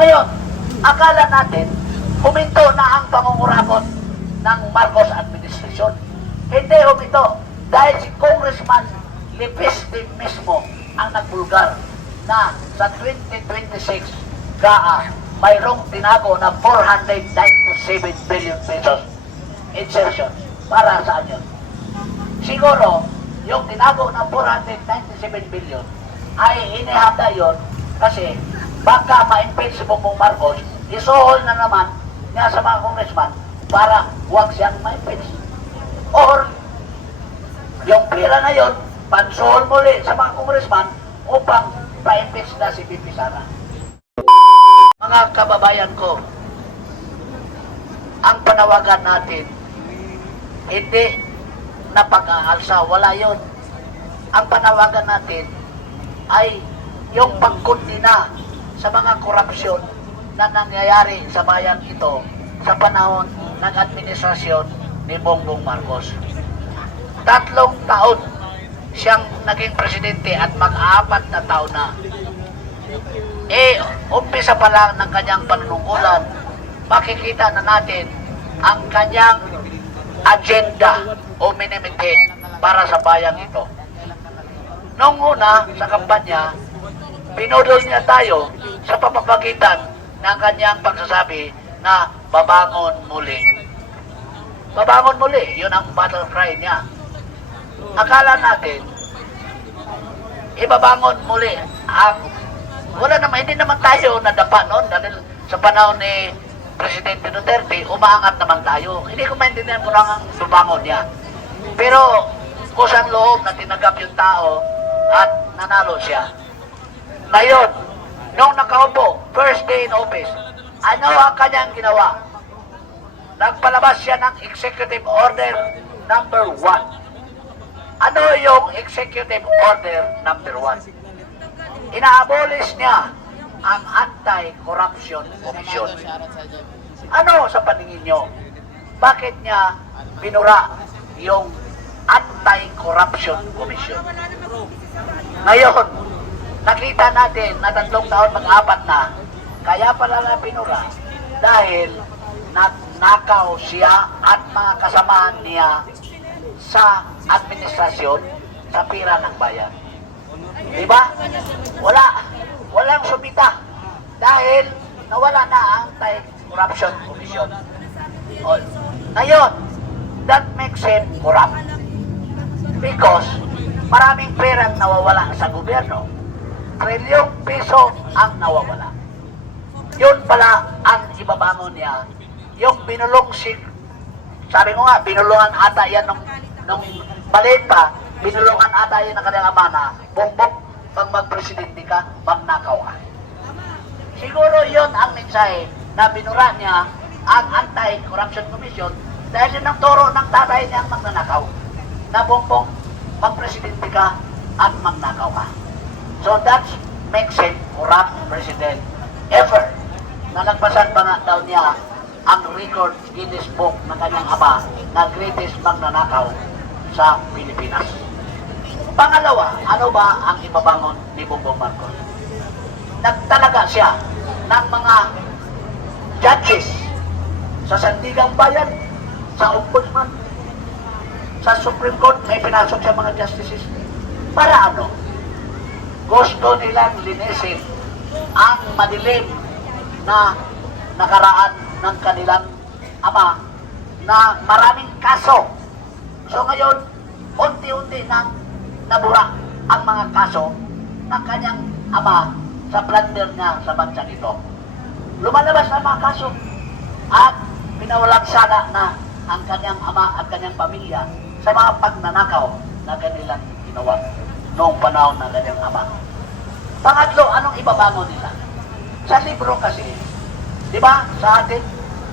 Ngayon, akala natin, huminto na ang pangungurakot ng Marcos administration. Hindi huminto dahil si Congressman Lipisti mismo ang nagbulgar na sa 2026 GAA mayroong tinago na 497 billion pesos insertion. Para saan yun? Siguro, yung tinago na 497 billion ay inihanda yun kasi baka ma-impeach si Bongbong Marcos, isuhol na naman niya sa mga congressman para huwag siyang ma-impeach. Or, yung pera na yun, pansuhol muli sa mga congressman upang pa-impeach na si BP Sara. Mga kababayan ko, ang panawagan natin, hindi na pag-aalsa, wala yun. Ang panawagan natin ay yung pagkundina sa mga korupsyon na nangyayari sa bayan ito sa panahon ng administrasyon ni Bongbong Marcos. 3 taon siyang naging presidente at mag-4 na taon na. Umpisa pa lang ng kanyang panunungkulan, makikita na natin ang kanyang agenda o minimite para sa bayang ito. Noong una, sa kampanya, pinudol niya tayo sa pamamagitan ng kanyang pagsasabi na babangon muli. Babangon muli, yun ang battle cry niya. Akala natin, ibabangon muli ang wala naman, hindi naman tayo nadapa noon dahil sa panahon ni Presidente Duterte, umaangat naman tayo. Hindi ko maintindihan kung ang babangon niya. Pero kusang loob na tinagap yung tao at nanalo siya. Ngayon, nung nakaupo, first day in office, ano ang kanyang ginawa? Nagpalabas siya ng Executive Order number 1. Ano yung Executive Order number 1? Ina-abolish niya ang Anti-Corruption Commission. Ano sa paningin nyo? Bakit niya binura yung Anti-Corruption Commission? Ngayon, nakita natin na 3 taon mag-4 na, kaya pala na binura dahil nakaw siya at mga kasamahan niya sa administrasyon sa pira ng bayan. Diba? Walang sumita dahil nawala na ang Anti-Corruption Commission. Ngayon, that makes him corrupt because maraming perang nawawala sa gobyerno. Trilyong piso ang nawawala. Yun pala ang ibabangon niya. Yung binulong sabi ko nga, binulungan ata yan nung maliit pa, binulungan ata yan ng kanyang ama na, Bongbong, pag mag-presidente ka, magnakaw ka. Siguro yon ang mensahe na binura niya ang Anti-Corruption Commission dahil yun ang turo ng tatay niya ang magnanakaw. Na Bongbong, mag-presidente ka at magnakaw ka. So that makes him corrupt president ever. Nalagpasan pa nga daw niya ang record Guinness Book ng kanyang ama na greatest magnanakaw sa Pilipinas. Pangalawa, ano ba ang ibabangon ni Bongbong Marcos? Nagtalaga siya ng mga judges sa Sandigang Bayan, sa Ombudsman, sa Supreme Court, may pinasok siya mga justices. Para ano? Gusto nilang linisin ang madilim na nakaraan ng kanilang ama na maraming kaso. So ngayon, unti-unti nang nabura ang mga kaso ng kanyang ama sa blunder niya sa bansa nito. Lumalabas ang mga kaso at pinawalang sana na ang kanyang ama at kanyang pamilya sa mga pagnanakaw na kanilang ginawa noong panahon ng kanyang ama. Pangatlo, anong ibabangon nila? Sa libro kasi, di ba, sa atin,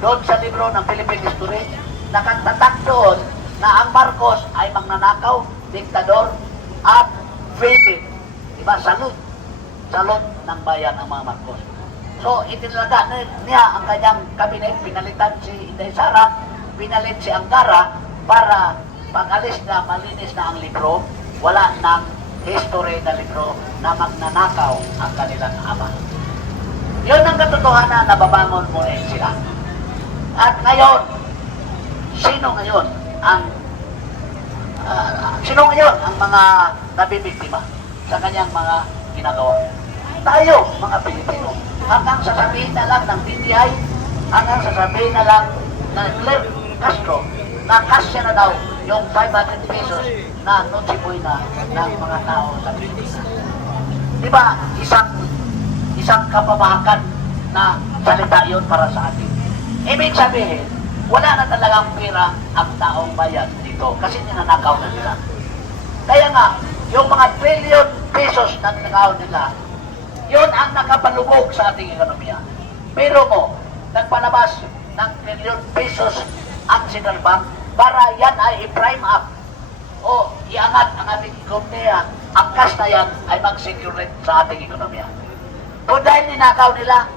doon sa libro ng Philippine History, nakatatak doon na ang Marcos ay magnanakaw, diktador, at failed. Di ba, salud ng bayan ang mga Marcos. So, itinalaga niya ang kanyang kabinet, pinalitan si Inday Sara, pinalit si Angara para pag-alis na, malinis na ang libro, wala ng history na libro na magnanakaw ang kanilang ama. Yun ang katotohanan na babangon muli sila. At ngayon, sino ngayon ang mga nabibiktima sa kanyang mga ginagawa? Tayo, mga Pilipino. Hanggang sasabihin na lang ng BPI, hanggang sasabihin na lang ng Claire Castro na kasya na daw yung 500 pesos na notiboy na ng mga tao sa Pilipinas. Di ba, isang kapamahakan na salita yun para sa atin. Ibig sabihin, wala na talagang pera ang taong bayan dito kasi ninanakaw na nila. Kaya nga, yung mga trillion pesos na ninanakaw nila, yun ang nakapalubog sa ating ekonomiya. Pero mo, nagpalabas ng trillion pesos ang Central Bank para yan ay i-prime up o iangat ang ating ekonomiya. Ang cash na yan ay mag-securate sa ating ekonomiya. O dahil ninakaw nila,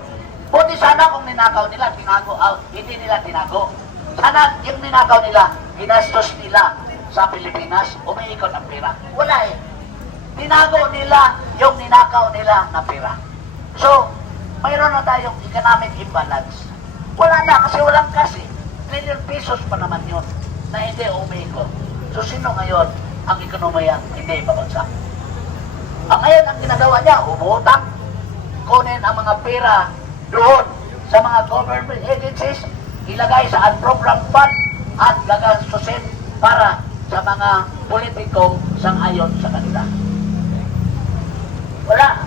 buti sana kung ninakaw nila, hindi nila tinago. Sana yung ninakaw nila, ginastos nila sa Pilipinas, umiikot ang pera. Wala eh. Tinago nila yung ninakaw nila na pera. So, mayroon na tayong economic imbalance. Wala na kasi walang kasi. Trillion pesos pa naman yun na hindi umiikot. So, sino ngayon ang ekonomiya hindi babagsak? Ang ngayon ang ginagawa niya, umutang, kunin ang mga pera doon sa mga government agencies, ilagay sa unprogrammed fund at gagastusin para sa mga politikong sang-ayon sa kanila. Wala.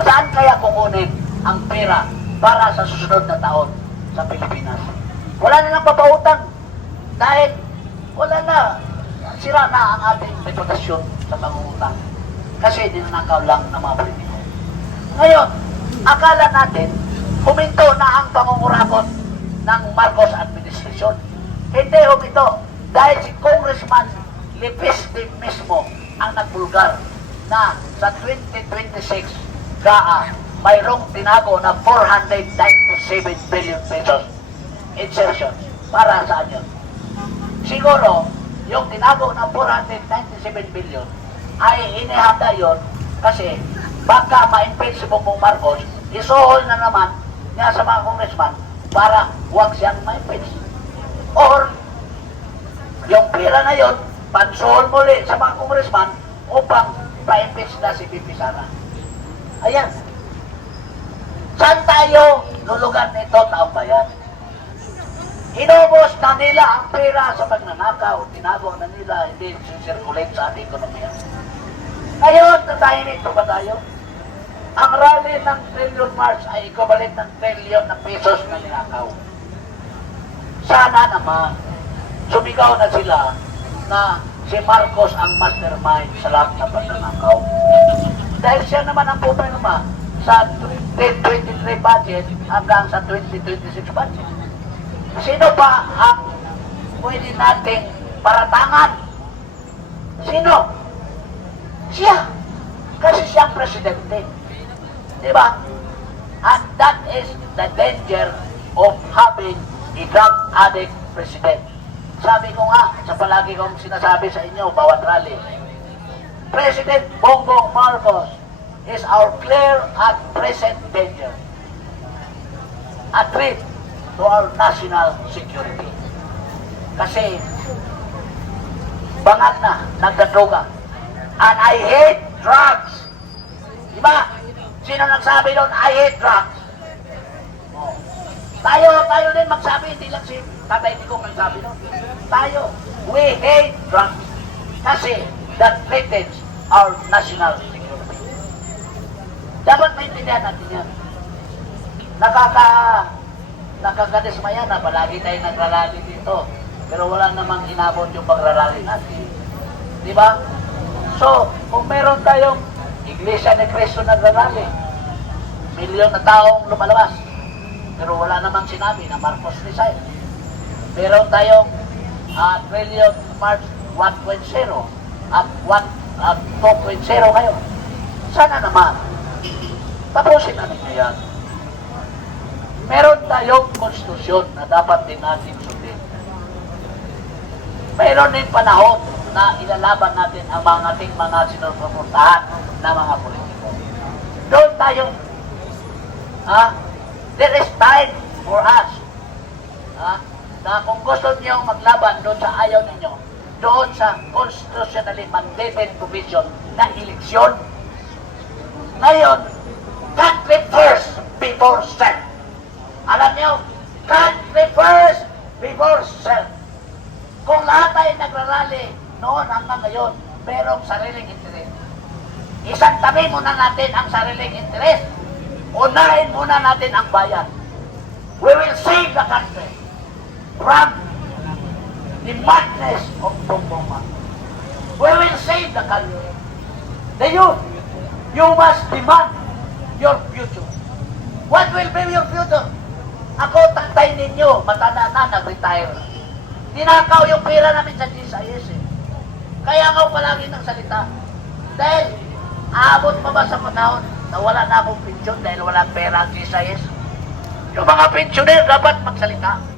Saan kaya kukunin ang pera para sa susunod na taon sa Pilipinas? Wala na lang papautang dahil wala na. Sira na ang ating reputasyon sa pangungutang kasi dinanakaw lang ng mga politiko. Ngayon, akala natin huminto na ang pangungurakot ng Marcos administration. Hindi huminto dahil si Congressman Lepisti mismo ang nagbulgar na sa 2026 mayroong tinago na 497 billion pesos insertion. Para saan yun? Siguro, yung tinago ng 497 billion ay inihanda yun kasi baka ma-impeach si Bongbong Marcos, isuhol na naman niya sa mga congressman para huwag siyang ma-impeach. Or, yung pera na yun, pansuhol muli sa mga congressman upang pa-impeach na si Bibi Sara. Ayan. Saan tayo lulugan nito, taong bayan? Inubos na nila ang pera sa pagnanakaw, tinago na nila, hindi circulate sa ating ekonomiya. Ngayon, tatahimik pa tayo? Ang rally ng trillion march ay equivalent ng trillion na pesos na ninakaw. Sana naman, sumigaw na sila na si Marcos ang mastermind sa lahat ng pagnanakaw. Dahil siya naman ang pumirma sa 2023 budget hanggang sa 2026 budget. Sino pa ang pwede nating paratangan? Sino? Siya. Kasi siyang presidente. Diba? And that is the danger of having a drug addict president. Sabi ko nga, sa palagi kong sinasabi sa inyo, bawat rally, President Bongbong Marcos is our clear and present danger. A threat to our national security. Kasi, bangat na, nagdadroga. And I hate drugs. Diba? Sino nagsabi doon, I hate drugs? Oh. Tayo din magsabi, hindi lang si Tatay Digong nagsabi doon. Tayo, we hate drugs. Kasi, that threatens our national security. Dapat maintindihan natin yan. Nakakadismaya na palagi tayo nagrarally dito. Pero wala namang inabot yung pagrarally natin. Di ba? So, kung meron tayong Iglesia ni Cristo nagrarally, milyon na taong lumalabas, pero wala namang sinabi na Marcos resign. Meron tayong trillion March 1.0 at 2.0 ngayon. Sana naman, tapusin natin yan. Meron tayong konstitusyon na dapat din natin sundin. Meron din panahon na ilalaban natin ang mga ating mga sinusuportahan na mga politiko. Doon tayo Ha? There is time for us. Ha? Na kung gusto niyo maglaban doon sa ayaw ninyo, doon sa constitutionally mandated provision na eleksyon. Ngayon, country first before self. Alam niyo, country first before self. Kung lahat ay nagrarally noon hanggang ngayon, merong sariling interes. Isantabi muna natin ang sariling interes. Unahin muna natin ang bayan. We will save the country from the madness of Bongbong Marcos. We will save the country. The youth, you must demand your future. What will be your future? Ako, tatay ninyo, matanda na, nag-retire. Tinakaw yung pera namin sa GSIS eh. Kaya ako palagi nagsalita. Dahil, aabot pa ba sa panahon na wala na akong pensyon dahil walang pera ang GSIS? Yung mga pensyoner dapat magsalita.